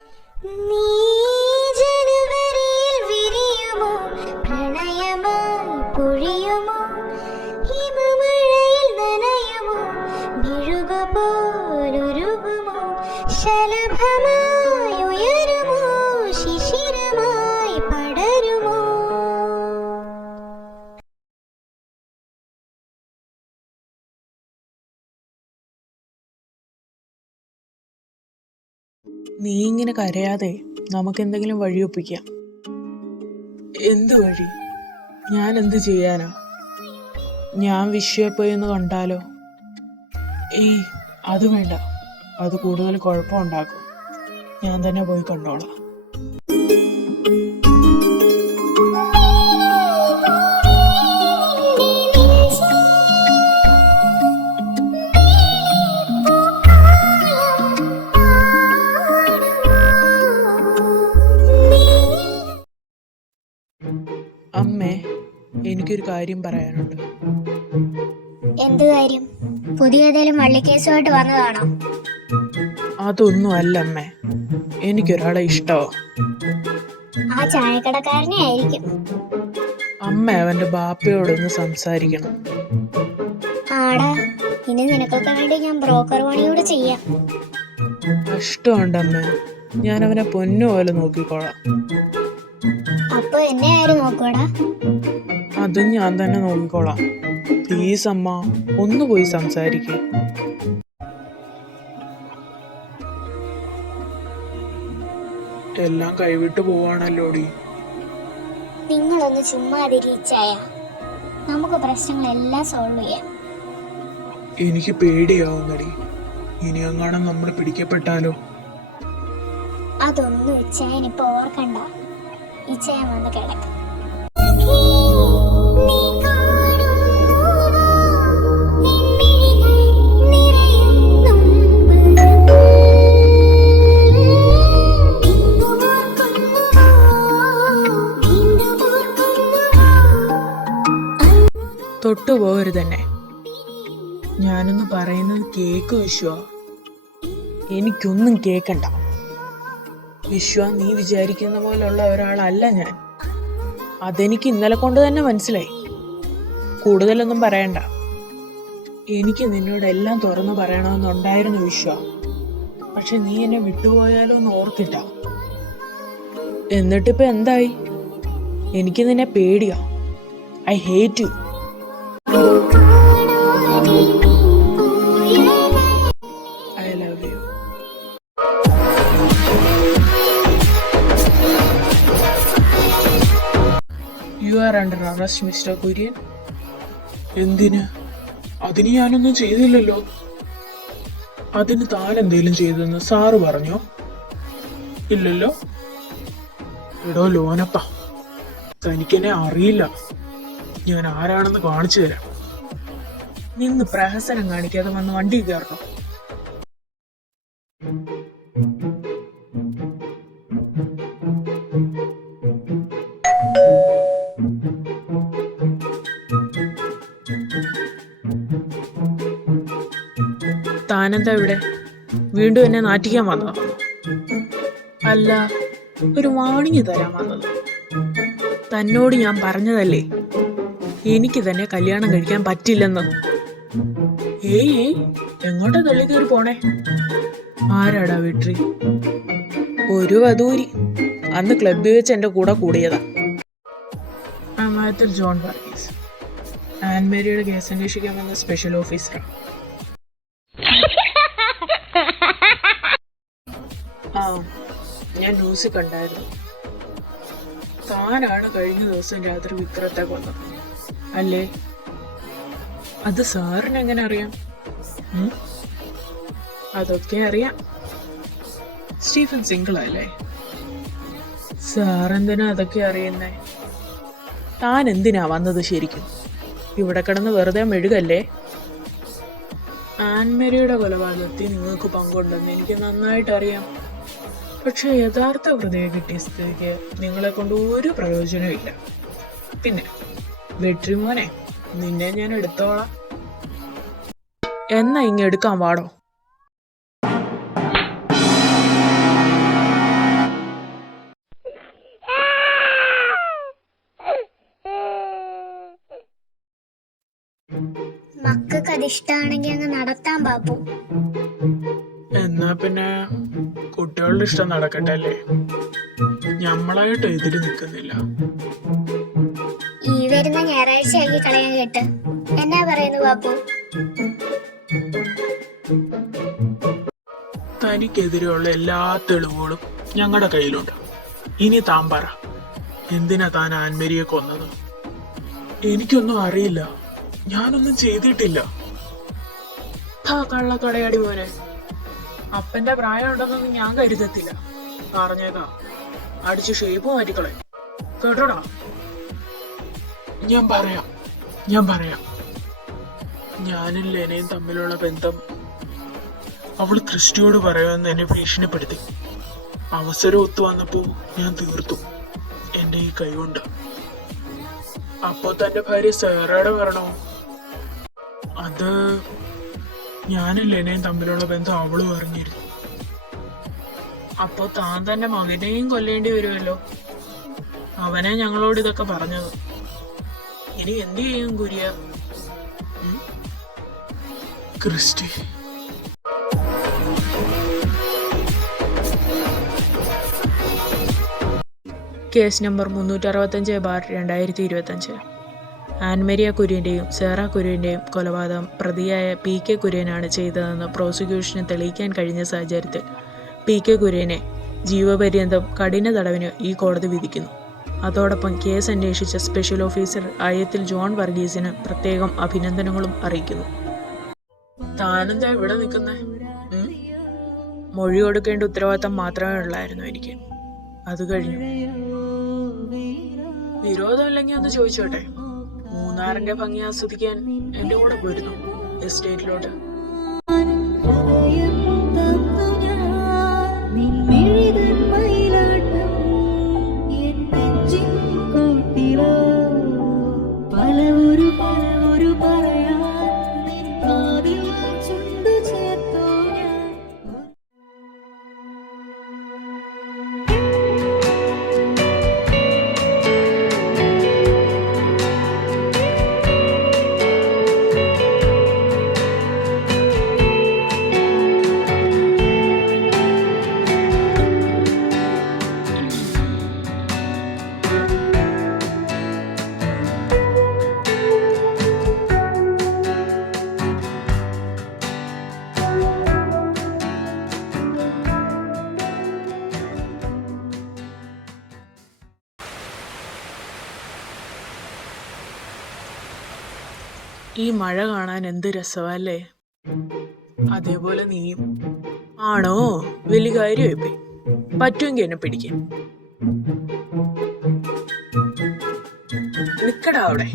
നീ ജനുവരിയിൽ വിരിയുമോ, പ്രണയമായി പൊഴിയുമോ, ഹിമമഴയിൽ നനയുമോ, മെഴുകുപോലുരുകുമോ, ശലഭമായി ഉയരുമോ, ശിശിരമായി പടരുമോ. നീ ഇങ്ങനെ കരയാതെ നമുക്കെന്തെങ്കിലും വഴിയൊപ്പിക്കാം. എന്ത് വഴി? ഞാൻ എന്ത് ചെയ്യാനാ? ഞാൻ വിഷയെ പോയി ഒന്ന് കണ്ടാലോ? ഏയ്, അത് വേണ്ട. അത് കൂടുതൽ കുഴപ്പമുണ്ടാക്കും. ഞാൻ തന്നെ പോയി കണ്ടോളാം. അമ്മേ, എനിക്കൊരു കാര്യം പറയാനുണ്ട്. എന്ത് കാര്യം? പുതിയ ഏതെങ്കിലും വള്ളിക്കേസുമായിട്ട് വന്നതാണോ? അതൊന്നും അല്ല അമ്മേ, എനിക്കൊരാളെ ഇഷ്ടമോ. ആ ചായക്കടക്കാരനെ ആയിരിക്കും. അമ്മ അവന്റെ ബാപ്പയോടൊന്ന് സംസാരിക്കണം. ആടാ, ഇനി നിനക്കൊക്കെ വേണ്ടി ഞാൻ ബ്രോക്കർ പണിയോട് ചെയ്യാം. കഷ്ടമുണ്ടമ്മേ, ഞാൻ അവനെ പൊന്നുപോലെ നോക്കിക്കോളാം. അപ്പൊ എന്നെ ആര് നോക്കൂടാ? അതും ഞാൻ തന്നെ നോക്കിക്കോളാം. പ്ലീസ് അമ്മ, ഒന്ന് പോയി സംസാരിക്കേ. എല്ലാം കൈവിട്ട് പോവാണല്ലോടി. നിങ്ങളൊന്ന് ചുമ്മാതിരിച്ചായ നമുക്ക് പ്രശ്നങ്ങളെല്ലാം സോൾവ് ചെയ്യാം. എനിക്ക് പേടിയാവുന്നടി. ഇനി എങ്ങാനും നമ്മൾ പിടിക്കപ്പെട്ടാലോ? അതൊന്നും ഇച്ചായൻ ഇപ്പൊ ഓർക്കണ്ട. ഇച്ചായൻ വന്ന് കിടക്കും. തൊട്ടുപോകരുതന്നെ. ഞാനൊന്ന് പറയുന്നത് കേക്ക് വിശ്വ. എനിക്കൊന്നും കേക്കണ്ട വിശ്വ. നീ വിചാരിക്കുന്ന പോലുള്ള ഒരാളല്ല ഞാൻ. അതെനിക്ക് ഇന്നലെ കൊണ്ട് തന്നെ മനസ്സിലായി. കൂടുതലൊന്നും പറയണ്ട. എനിക്ക് നിന്നോട് എല്ലാം തുറന്നു പറയണമെന്നുണ്ടായിരുന്നു വിശ്വ. പക്ഷെ നീ എന്നെ വിട്ടുപോയാലോ എന്ന് ഓർത്തിട്ട. എന്നിട്ടിപ്പോ എന്തായി? എനിക്ക് നിന്നെ പേടിയാ. I hate you. I love you. You are under arrest, Mr. Kurian. എന്തിന്? അതിന് ഞാനൊന്നും ചെയ്തില്ലല്ലോ. അതിന് താൻ എന്തേലും ചെയ്തെന്ന് സാറ് പറഞ്ഞോ? ഇല്ലല്ലോ. എടോ ലോനപ്പ, തനിക്കെന്നെ അറിയില്ല. ഞാൻ ആരാണെന്ന് കാണിച്ചു തരാം. നിന്ന് പ്രഹസനം കാണിക്കാതെ വന്ന് വണ്ടി കയറണം. താനെന്താ ഇവിടെ? വീണ്ടും എന്നെ നാറ്റിക്കാൻ വന്നതാ? അല്ല, ഒരു വാണിങ് തരാൻ വന്നത്. തന്നോട് ഞാൻ പറഞ്ഞതല്ലേ എനിക്ക് തന്നെ കല്യാണം കഴിക്കാൻ പറ്റില്ലെന്ന്. ഏയ്, എങ്ങോട്ടാ തള്ളി കയറി പോണേ? ആരാടാ വെട്രി? ഒരു വധൂരി. അന്ന് ക്ലബിൽ വെച്ച് എന്റെ കൂടെ കൂടിയതാ. മാത്യു ജോൺ വർഗീസ്, ആൻമേരിയുടെ കേസ് അന്വേഷിക്കാൻ വന്ന സ്പെഷ്യൽ ഓഫീസറാ. ആ, ഞാൻ ന്യൂസിൽ കണ്ടായിരുന്നു. താനാണ് കഴിഞ്ഞ ദിവസം രാത്രി വിക്രത്തെ കൊന്നത് അല്ലേ? അത് സാറിന് എങ്ങനെ അറിയാം? അതൊക്കെ അറിയാം. സ്റ്റീഫൻ സിംഗിൾ അല്ലേ? സാറെന്തിനാ അതൊക്കെ അറിയുന്നേ? താൻ എന്തിനാ വന്നത് ശരിക്കും? ഇവിടെ കിടന്ന് വെറുതെ മെഴുകല്ലേ? ആൻമേരിയുടെ കൊലപാതകത്തിൽ നിങ്ങൾക്ക് പങ്കുണ്ടെന്ന് എനിക്ക് നന്നായിട്ട് അറിയാം. പക്ഷെ യഥാർത്ഥ പ്രതിയെ കിട്ടിയ സ്ഥിതിക്ക് നിങ്ങളെ കൊണ്ട് ഒരു പ്രയോജനവും ഇല്ല. പിന്നെ വെട്രിമോനെ, നിന്നെ ഞാൻ എടുത്തോളാം. എന്നാ ഇങ്ങ് എടുക്കാൻ പാടോ? മക്കൾക്ക് അത് ഇഷ്ടമാണെങ്കിൽ അങ്ങ് നടത്താൻ ബാപ്പു. എന്നാ പിന്നെ കുട്ടികളുടെ ഇഷ്ടം നടക്കട്ടെ അല്ലേ? ഞമ്മളായിട്ട് എതിര് നിൽക്കുന്നില്ല. ഈ വരുന്ന ഞായറാഴ്ച ആക്കി കളയാൻ കേട്ട് എന്നാ പറയുന്നു ബാപ്പു? തനിക്കെതിരെയുള്ള എല്ലാ തെളിവുകളും ഞങ്ങളുടെ കയ്യിലുണ്ട്. ഇനി താൻ പറ, എന്തിനാ താൻ ആൻമരിയെ കൊന്നത്? എനിക്കൊന്നും അറിയില്ല, ഞാനൊന്നും ചെയ്തിട്ടില്ല. കള്ളക്കടയാടി പോലെ അപ്പന്റെ പ്രായം ഉണ്ടെന്നൊന്നും ഞാൻ കരുതത്തില്ല. പറഞ്ഞേക്കാം, അടിച്ച് ഷേപ്പ് മാറ്റിക്കളെ കേട്ടോടാ. ഞാൻ പറയാം ഞാനും ലെനയും തമ്മിലുള്ള ബന്ധം അവള് ക്രിസ്റ്റിയോട് പറയുമെന്ന് എന്നെ ഭീഷണിപ്പെടുത്തി. അവസരം ഒത്തു വന്നപ്പോ ഞാൻ തീർത്തു, എന്റെ ഈ കൈകൊണ്ട്. അപ്പോ തന്റെ ഭാര്യ സേറയുടെ വരണോ? അത് ഞാനും ലെനയും തമ്മിലുള്ള ബന്ധം അവളും അറിഞ്ഞിരുന്നു. അപ്പോ താൻ തന്റെ മകനെയും കൊല്ലേണ്ടി വരുമല്ലോ. അവനെ ഞങ്ങളോട് ഇതൊക്കെ പറഞ്ഞത്. ഇനി എന്ത് ചെയ്യും കുര്യ? Christy case number 365/2025. ആൻമരിയ കുര്യന്റെയും സേറ കുര്യന്റെയും കൊലപാതകം പ്രതിയായ PK കുര്യനാണ് ചെയ്തതെന്ന് പ്രോസിക്യൂഷന് തെളിയിക്കാൻ കഴിഞ്ഞ സാഹചര്യത്തിൽ PK കുര്യനെ ജീവപര്യന്തം കഠിന തടവിന് ഈ കോടതി വിധിക്കുന്നു. അതോടൊപ്പം കേസ് അന്വേഷിച്ച സ്പെഷ്യൽ ഓഫീസർ അയ്യത്തിൽ ജോൺ വർഗീസിന് പ്രത്യേകം അഭിനന്ദനങ്ങളും അറിയിക്കുന്നു. താനെന്താ ഇവിടെ നിൽക്കുന്നേ? മൊഴി കൊടുക്കേണ്ട ഉത്തരവാദിത്തം മാത്രമേ ഉള്ളായിരുന്നു എനിക്ക്. അത് കഴിഞ്ഞു. വിരോധമില്ലെങ്കിൽ ഒന്ന് ചോദിച്ചോട്ടെ, മൂന്നാറിന്റെ ഭംഗി ആസ്വദിക്കാൻ എന്റെ കൂടെ പോയിരുന്നു എസ്റ്റേറ്റിലോട്ട്. ഈ മഴ കാണാൻ എന്ത് രസമല്ലേ? അതേപോലെ നീയും. ആണോ? വലിയ കാര്യമായി പറ്റുമെങ്കിൽ എന്നെ പിടിക്കാൻ. നിക്കടാ അവിടെ.